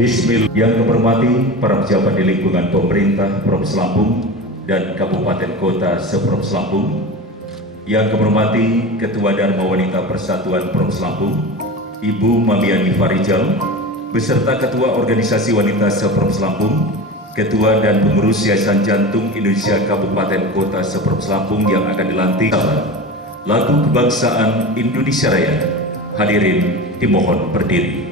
Bismillah. Yang kami hormati para pejabat di lingkungan pemerintah Provinsi Lampung dan Kabupaten Kota se-Provinsi Lampung. Yang kami hormati Ketua Dharma Wanita Persatuan Provinsi Lampung, Ibu Mamiani Farijal, beserta Ketua Organisasi Wanita se-Provinsi Lampung, Ketua dan Pengurus Yayasan Jantung Indonesia Kabupaten Kota se-Provinsi Lampung yang akan dilantik. Lagu Kebangsaan Indonesia Raya. Hadirin dimohon berdiri.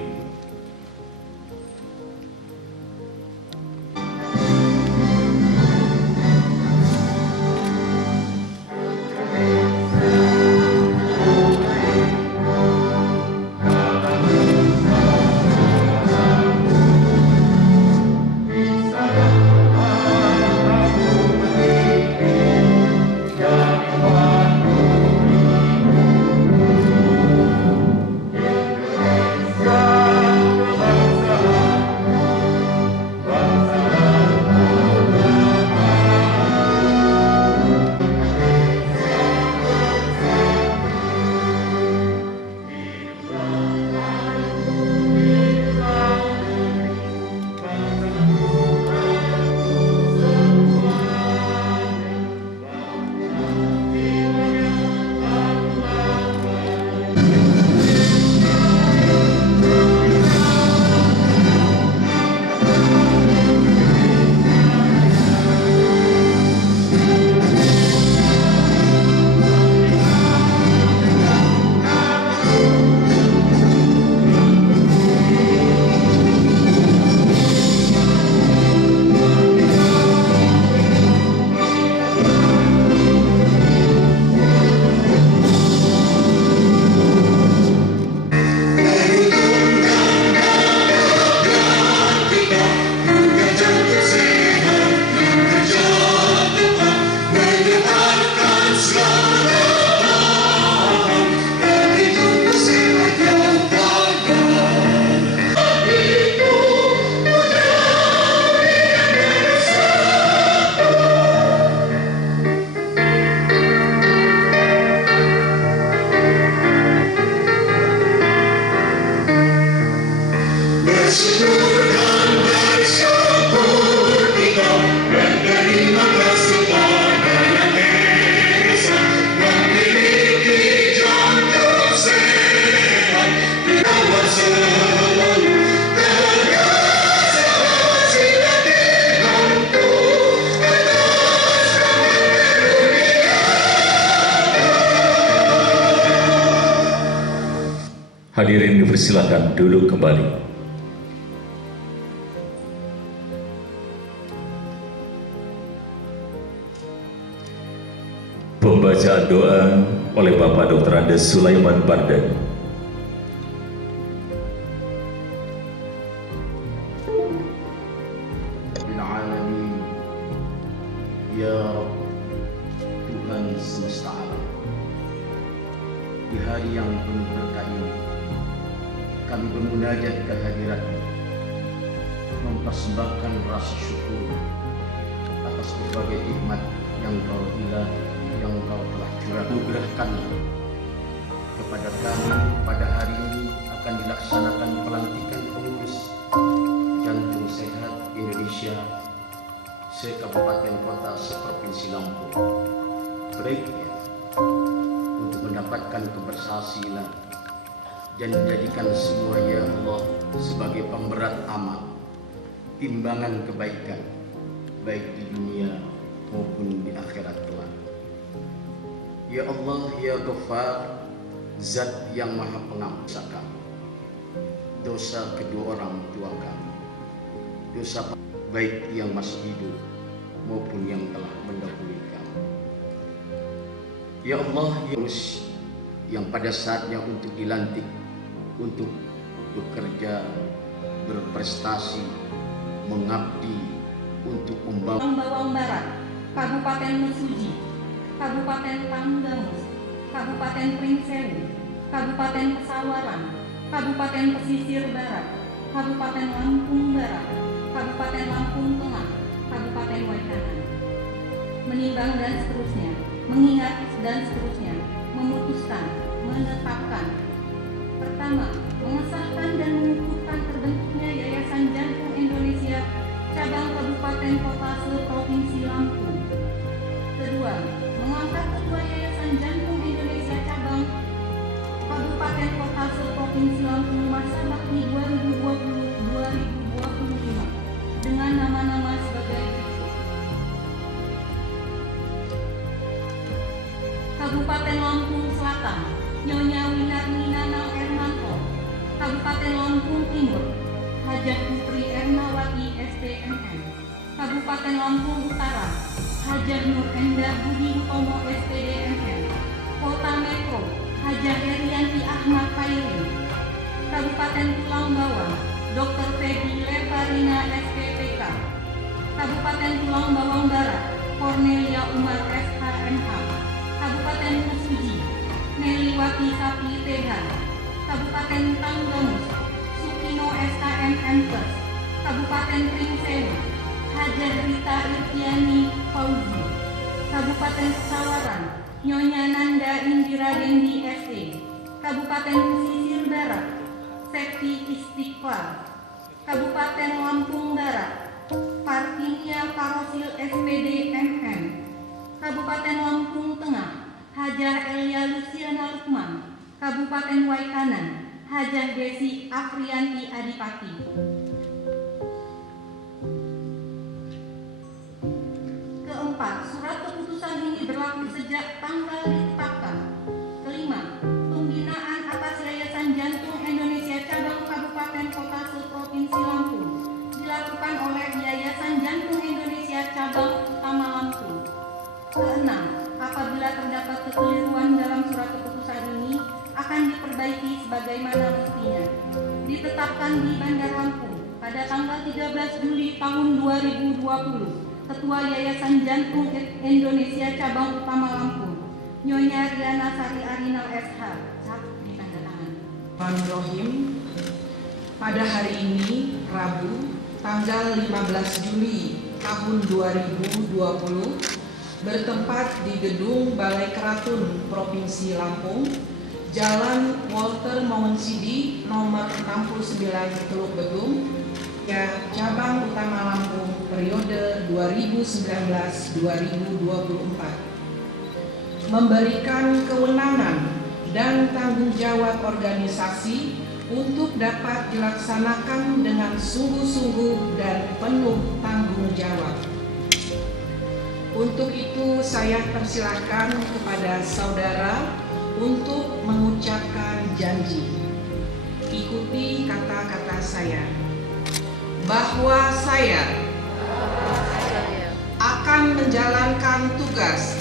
Hadirin dipersilakan duduk kembali. Pembacaan doa oleh Bapak Dr. Andes Sulaiman Barden. Ya Tuhan semesta alam, di hari yang penuh berkah ini kami bermunajat ke hadirat-Mu, mempersembahkan rasa syukur atas berbagai nikmat yang Kau yang Kau telah curahkan kepada kami. Pada hari ini akan dilaksanakan pelantikan pengurus Jantung Sehat Indonesia se-Kabupaten Kota se-Provinsi Lampung. Baiknya untuk mendapatkan keberhasilan dan menjadikan semua ya Allah sebagai pemberat amal, timbangan kebaikan baik di dunia maupun di akhirat kelak. Ya Allah, ya Ghaffar, Zat yang Maha Pengampun kami, dosa kedua orang tua kami, dosa baik yang masih hidup maupun yang telah mendahului kami. Ya Allah, ya Allah, yang pada saatnya untuk dilantik, untuk bekerja, berprestasi, mengabdi, untuk Bawang Barat, Kabupaten Mesuji, Kabupaten Tanggamus, Kabupaten Pringsewu, Kabupaten Pesawaran, Kabupaten Pesisir Barat, Kabupaten Lampung Barat, Kabupaten Lampung Tengah, Kabupaten Waikanan. Menimbang dan seterusnya, mengingat dan seterusnya, memutuskan, menetapkan. Pertama, mengesahkan dan mengukuhkan terbentuknya Yayasan Jantung Kabupaten Kota se-Provinsi Lampung masa bakti 2020-2025 dengan nama-nama sebagai berikut. Kabupaten Lampung Selatan, Nyonya Winarni Nanang Ermanto. Kabupaten Lampung Timur, Hajah Putri Ernawati SPMM. Kabupaten Lampung Utara, Hajah Nur Endah Budi Utomo SPDMM. Kota Metro, Hajah Herianti Ahmad Pairin. Kabupaten Tulang Bawang, Dr. Feby Levarina SPPK. Kabupaten Tulang Bawang Barat, Cornelia Umar SHMH. Kabupaten Mesuji, Neliwati Sapi TH. Kabupaten Tanggamus, Sukino SKMM Plus. Kabupaten Pringsewu, Hajah Rita Irtiani Fauzi. Kabupaten Pesawaran, Nyonya Nanda Indira Dendi SE. Kabupaten Pesisir Barat, Sekti Istiqlal. Kabupaten Lampung Barat, Partinia Parosil SPD MM. Kabupaten Lampung Tengah, Hajah Elia Luciana Lukman. Kabupaten Waikanan, Hajah Desi Afrianti Adipati. Keempat, surat keputusan ini berlaku sejak tanggal ditetapkan. Kelima, pembinaan atas Yayasan Jantung Indonesia Cabang Kabupaten Kota se-Provinsi Lampung dilakukan oleh Yayasan Jantung Indonesia Cabang Utama Lampung. Keenam, apabila terdapat kekeliruan dalam surat keputusan ini akan diperbaiki sebagaimana mestinya. Ditetapkan di Bandar Lampung pada tanggal 13 Juli tahun 2020, Ketua Yayasan Jantung Indonesia Cabang Utama Lampung, Nyonya Riana Sari Arinal SH. Ditandatangan. Bismillahirrahmanirrahim. Pada hari ini, Rabu, tanggal 15 Juli tahun 2020, bertempat di Gedung Balai Keratun Provinsi Lampung, Jalan Walter Mawensidi nomor 69 Teluk Begung, ya, Cabang Utama Lampung periode 2019-2024. Memberikan kewenangan dan tanggung jawab organisasi untuk dapat dilaksanakan dengan sungguh-sungguh dan penuh tanggung jawab. Untuk itu saya persilahkan kepada saudara untuk mengucapkan janji. Ikuti kata-kata saya. Bahwa saya akan menjalankan tugas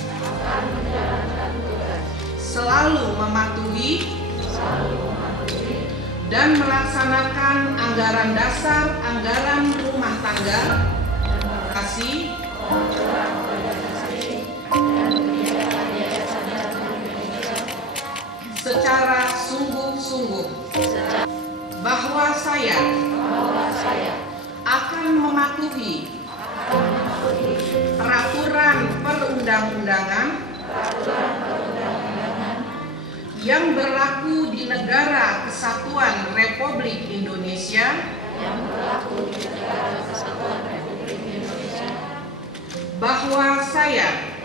selalu mematuhi dan melaksanakan anggaran dasar anggaran rumah tangga, kasih, secara sungguh-sungguh. Bahwa saya akan mematuhi peraturan perundang-undangan yang berlaku di Negara Kesatuan Republik Indonesia, bahwa saya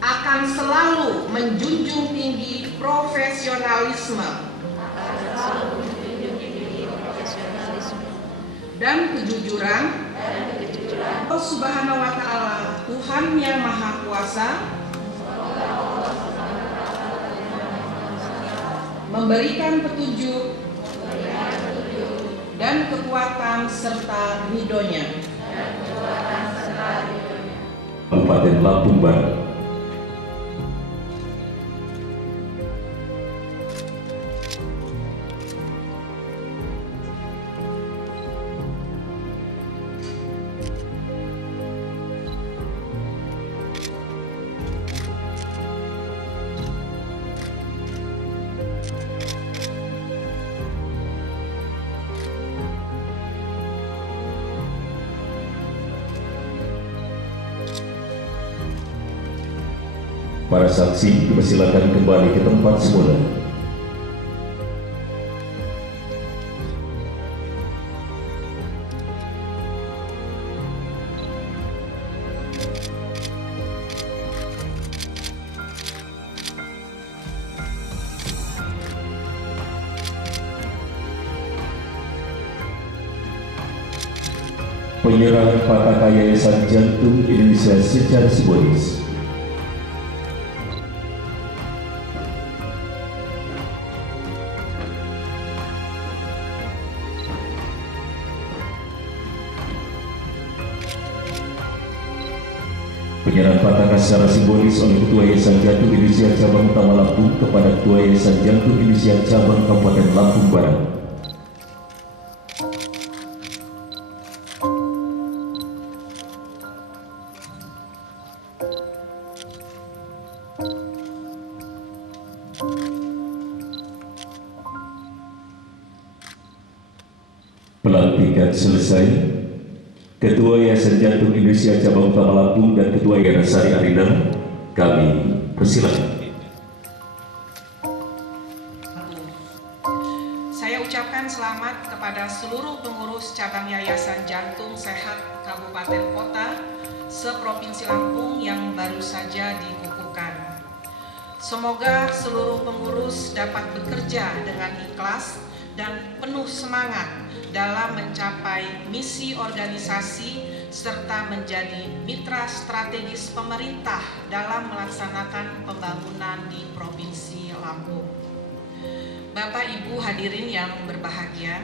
akan selalu menjunjung tinggi profesionalisme dan kejujuran. Allah Subhanahu wa Ta'ala, Tuhan yang Maha Kuasa, memberikan petunjuk dan kekuatan serta ridhonya. Kabupaten Lampung Barat. Para saksi dipersilakan kembali ke tempat semula. penyerahan Pataka Yayasan Jantung Indonesia secara simbolis. Penyerahan Pataka secara simbolis oleh Ketua Yayasan Jantung Indonesia Cabang Utama Lampung kepada Ketua Yayasan Jantung Indonesia Cabang Kabupaten Lampung Barat. Pelantikan selesai. Ketua Yayasan Jantung Indonesia Cabang Utama Lampung dan Ketua Yayasan Sari Arina, kami persilakan. Saya ucapkan selamat kepada seluruh pengurus cabang Yayasan Jantung Sehat Kabupaten Kota se-Provinsi Lampung yang baru saja dikukuhkan. Semoga seluruh pengurus dapat bekerja dengan ikhlas dan penuh semangat dalam mencapai misi organisasi serta menjadi mitra strategis pemerintah dalam melaksanakan pembangunan di Provinsi Lampung. Bapak Ibu hadirin yang berbahagia,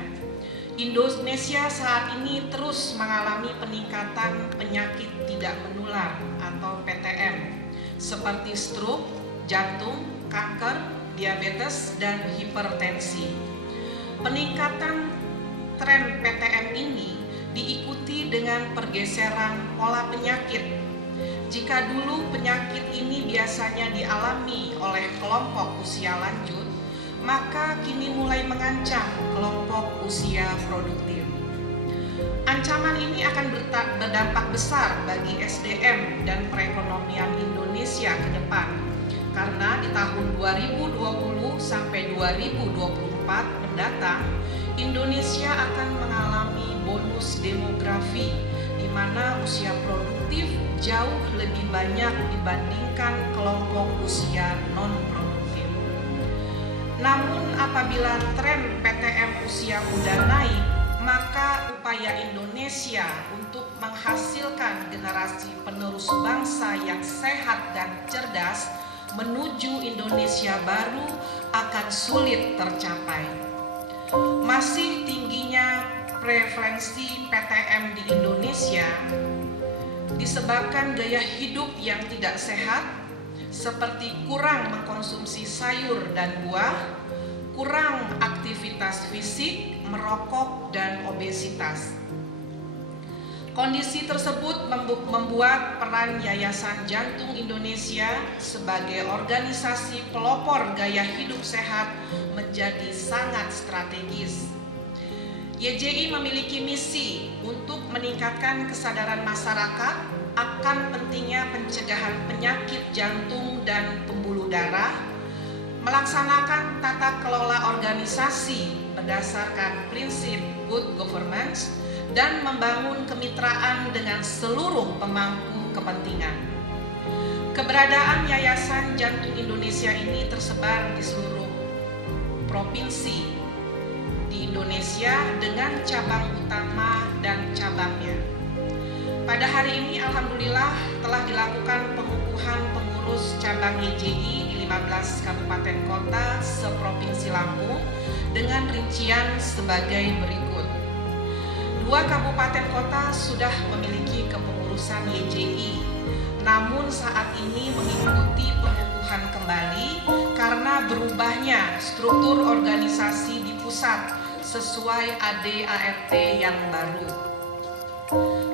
Indonesia saat ini terus mengalami peningkatan penyakit tidak menular atau PTM seperti stroke, jantung, kanker, diabetes, dan hipertensi. Peningkatan tren PTM ini diikuti dengan pergeseran pola penyakit. Jika dulu penyakit ini biasanya dialami oleh kelompok usia lanjut, maka kini mulai mengancam kelompok usia produktif. Ancaman ini akan berdampak besar bagi SDM dan perekonomian Indonesia ke depan, karena di tahun 2020 sampai 2024 mendatang, Indonesia akan mengalami bonus demografi di mana usia produktif jauh lebih banyak dibandingkan kelompok usia non-produktif. Namun apabila tren PTM usia muda naik, maka upaya Indonesia untuk menghasilkan generasi penerus bangsa yang sehat dan cerdas menuju Indonesia baru akan sulit tercapai. Masih tingginya prevalensi PTM di Indonesia disebabkan gaya hidup yang tidak sehat seperti kurang mengkonsumsi sayur dan buah, kurang aktivitas fisik, merokok, dan obesitas. Kondisi tersebut membuat peran Yayasan Jantung Indonesia sebagai organisasi pelopor gaya hidup sehat menjadi sangat strategis. YJI memiliki misi untuk meningkatkan kesadaran masyarakat akan pentingnya pencegahan penyakit jantung dan pembuluh darah, melaksanakan tata kelola organisasi berdasarkan prinsip good governance, dan membangun kemitraan dengan seluruh pemangku kepentingan. Keberadaan Yayasan Jantung Indonesia ini tersebar di seluruh provinsi di Indonesia dengan cabang utama dan cabangnya. Pada hari ini alhamdulillah telah dilakukan pengukuhan pengurus cabang YJI di 15 kabupaten kota se-Provinsi Lampung dengan rincian sebagai berikut. 2 kabupaten kota sudah memiliki kepengurusan YJI, namun saat ini mengikuti pengukuhan kembali karena berubahnya struktur organisasi di pusat sesuai AD/ART yang baru.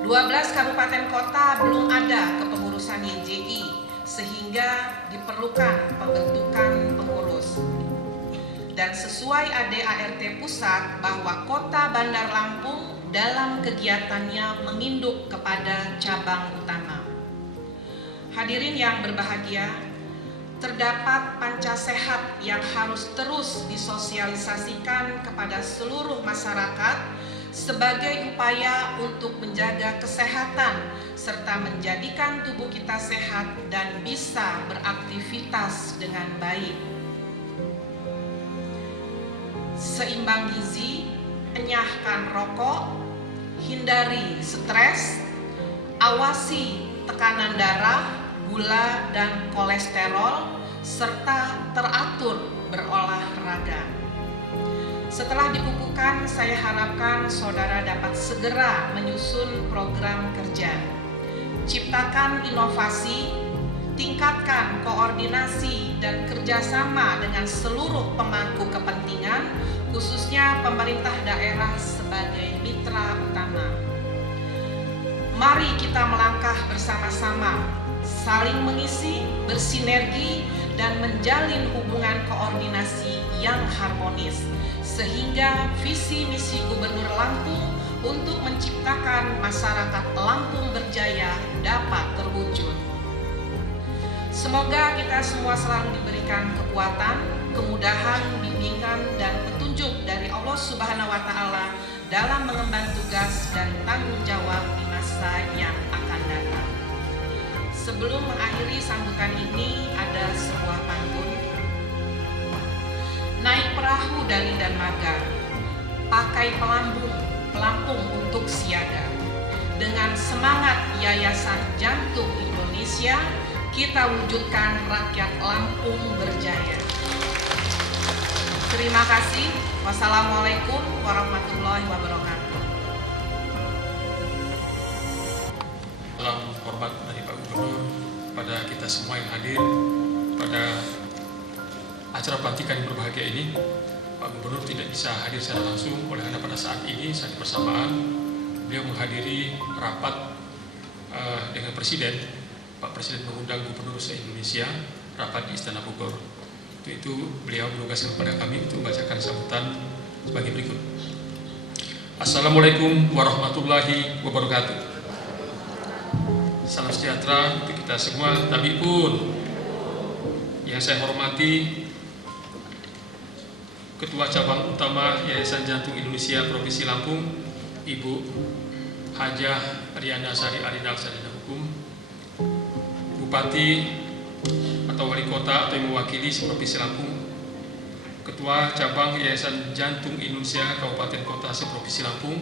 12 kabupaten kota belum ada kepengurusan YJI sehingga diperlukan pembentukan pengurus. Dan sesuai AD/ART pusat bahwa Kota Bandar Lampung dalam kegiatannya menginduk kepada cabang utama. Hadirin yang berbahagia, terdapat panca sehat yang harus terus disosialisasikan kepada seluruh masyarakat sebagai upaya untuk menjaga kesehatan serta menjadikan tubuh kita sehat dan bisa beraktivitas dengan baik. Seimbang gizi, enyahkan rokok, hindari stres, awasi tekanan darah, gula, dan kolesterol, serta teratur berolahraga. Setelah dikukuhkan, saya harapkan saudara dapat segera menyusun program kerja. Ciptakan inovasi, tingkatkan koordinasi dan kerjasama dengan seluruh pemangku kepentingan, khususnya pemerintah daerah sebagai mitra utama. Mari kita melangkah bersama-sama, saling mengisi, bersinergi, dan menjalin hubungan koordinasi yang harmonis, sehingga visi misi Gubernur Lampung untuk menciptakan masyarakat Lampung berjaya dapat terwujud. Semoga kita semua selalu diberikan kekuatan, kemudahan, bimbingan, dan petunjuk dari Allah Subhanahu wa Ta'ala dalam mengemban tugas dan tanggung jawab di masa yang akan datang. Sebelum mengakhiri sambutan ini, ada sebuah pantun. Naik perahu dari dermaga, pakai pelampung untuk siaga. Dengan semangat Yayasan Jantung Indonesia, kita wujudkan rakyat Lampung berjaya. Terima kasih. Wassalamualaikum warahmatullahi wabarakatuh. Salam hormat dari Pak Gubernur pada kita semua yang hadir pada acara pelantikan yang berbahagia ini. Pak Gubernur tidak bisa hadir secara langsung, oleh karena pada saat ini saat bersamaan beliau menghadiri rapat dengan Presiden. Pak Presiden mengundang Gubernur se-Indonesia rapat di Istana Bogor. Untuk itu beliau menugaskan kepada kami untuk membacakan sambutan sebagai berikut. Assalamualaikum warahmatullahi wabarakatuh. Salam sejahtera untuk kita semua. Tapi pun yang saya hormati Ketua Cabang Utama Yayasan Jantung Indonesia Provinsi Lampung, Ibu Hajah Riana Sari Arinal Sarjana Hukum, Bupati atau Wali Kota atau yang mewakili Provinsi Lampung, Ketua Cabang Yayasan Jantung Indonesia Kabupaten Kota Provinsi Lampung,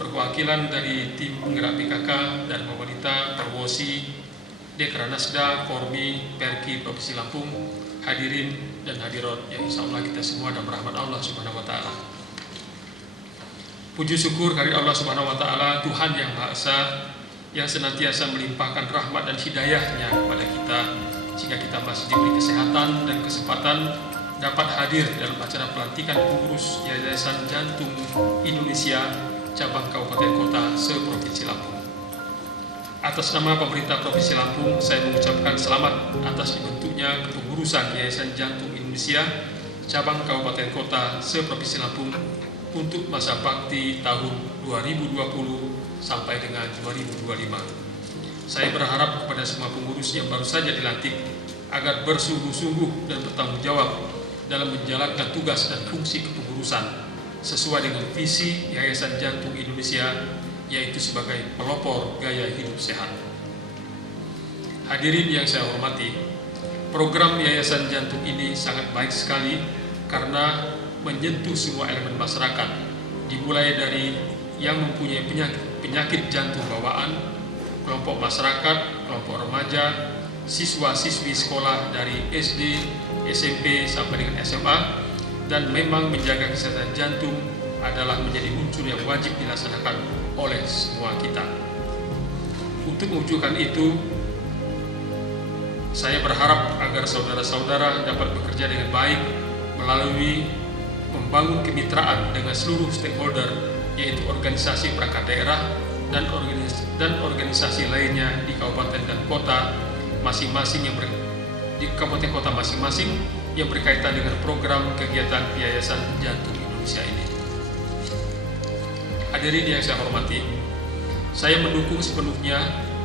perwakilan dari tim penggerak PKK dan Wanita, Perwosi, Dekranasda, Formi, Perki Provinsi Lampung, hadirin dan hadirat yang insya Allah kita semua dalam rahmat Allah Subhanahu wa Ta'ala. Puji syukur dari Allah Subhanahu wa Ta'ala, Tuhan yang Maha Esa, yang senantiasa melimpahkan rahmat dan hidayahnya kepada kita, sehingga kita masih diberi kesehatan dan kesempatan dapat hadir dalam acara pelantikan pengurus Yayasan Jantung Indonesia Cabang Kabupaten Kota se-Provinsi Lampung. Atas nama pemerintah Provinsi Lampung, saya mengucapkan selamat atas dibentuknya kepengurusan Yayasan Jantung Indonesia Cabang Kabupaten Kota se-Provinsi Lampung untuk masa bakti tahun 2020 sampai dengan 2025. Saya berharap kepada semua pengurus yang baru saja dilantik agar bersungguh-sungguh dan bertanggung jawab dalam menjalankan tugas dan fungsi kepengurusan sesuai dengan visi Yayasan Jantung Indonesia, yaitu sebagai pelopor gaya hidup sehat. Hadirin yang saya hormati, program Yayasan Jantung ini sangat baik sekali karena menyentuh semua elemen masyarakat, dimulai dari yang mempunyai penyakit jantung bawaan, kelompok masyarakat, kelompok remaja, siswa-siswi sekolah dari SD, SMP sampai dengan SMA, dan memang menjaga kesehatan jantung adalah menjadi unsur yang wajib dilaksanakan oleh semua kita. Untuk mewujudkan itu, saya berharap agar saudara-saudara dapat bekerja dengan baik melalui membangun kemitraan dengan seluruh stakeholder, yaitu organisasi perangkat daerah dan organisasi lainnya di kabupaten dan kota masing-masing di kabupaten kota masing-masing yang berkaitan dengan program kegiatan Yayasan Jantung Indonesia ini. Hadirin yang saya hormati, saya mendukung sepenuhnya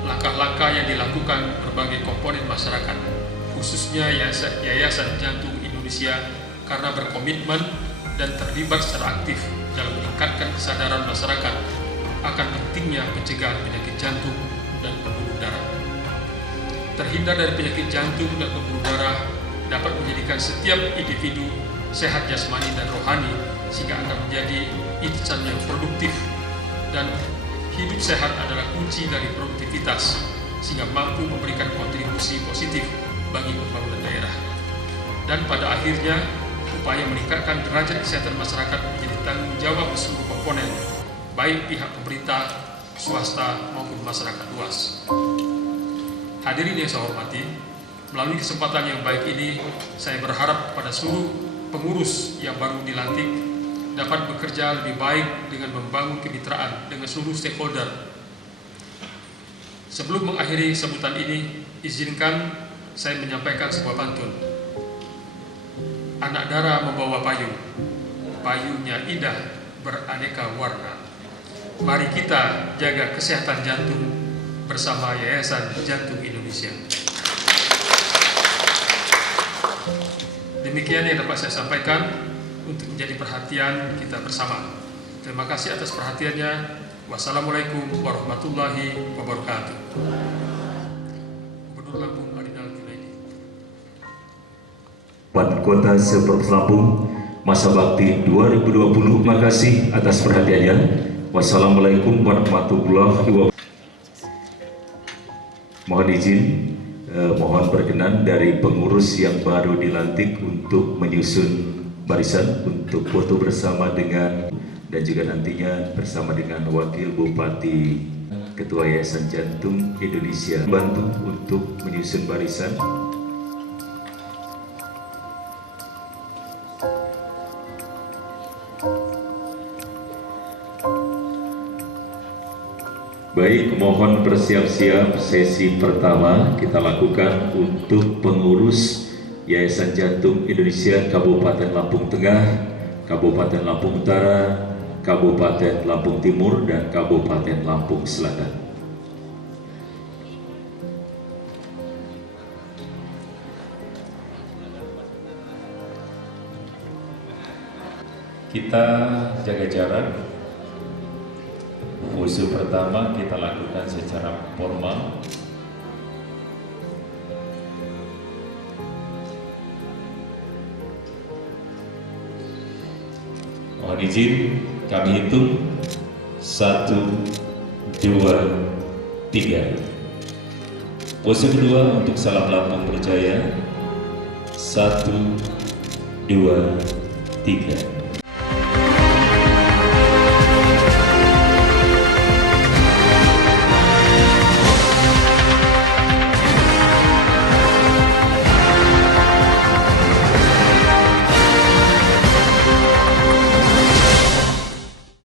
langkah-langkah yang dilakukan berbagai komponen masyarakat, khususnya Yayasan Jantung Indonesia, karena berkomitmen dan terlibat secara aktif dalam meningkatkan kesadaran masyarakat akan pentingnya pencegahan penyakit jantung dan pembuluh darah. Terhindar dari penyakit jantung dan pembuluh darah dapat menjadikan setiap individu sehat jasmani dan rohani, sehingga akan menjadi insan yang produktif dan hidup sehat adalah kunci dari produktivitas sehingga mampu memberikan kontribusi positif bagi pembangunan daerah. Dan pada akhirnya, upaya meningkatkan derajat kesehatan masyarakat menjadi tanggung jawab seluruh komponen, baik pihak pemerintah, swasta maupun masyarakat luas. Hadirin yang saya hormati, melalui kesempatan yang baik ini, saya berharap pada seluruh pengurus yang baru dilantik dapat bekerja lebih baik dengan membangun kemitraan dengan seluruh stakeholder. Sebelum mengakhiri sambutan ini, izinkan saya menyampaikan sebuah pantun. Anak dara membawa payung, payungnya indah beraneka warna. Mari kita jaga kesehatan jantung bersama Yayasan Jantung Indonesia. Demikian yang dapat saya sampaikan untuk menjadi perhatian kita bersama. Terima kasih atas perhatiannya. Wassalamualaikum warahmatullahi wabarakatuh. Gubernur Lampung Adinal Junaidi. Kabupaten Kota Seprovinsi Lampung masa bakti 2020. Terima kasih atas perhatiannya. Wassalamualaikum warahmatullahi wabarakatuh. Mohon izin, mohon berkenan dari pengurus yang baru dilantik untuk menyusun barisan untuk foto bersama dengan dan juga nantinya bersama dengan Wakil Bupati, Ketua Yayasan Jantung Indonesia, bantu untuk menyusun barisan. Baik, mohon bersiap-siap. Sesi pertama kita lakukan untuk pengurus Yayasan Jantung Indonesia Kabupaten Lampung Tengah, Kabupaten Lampung Utara, Kabupaten Lampung Timur, dan Kabupaten Lampung Selatan. Kita jaga jarak. Pose pertama kita lakukan secara formal. Mohon izin, kami hitung 1, 2, 3. Pose kedua untuk salam Lampung Berjaya. 1, 2, 3.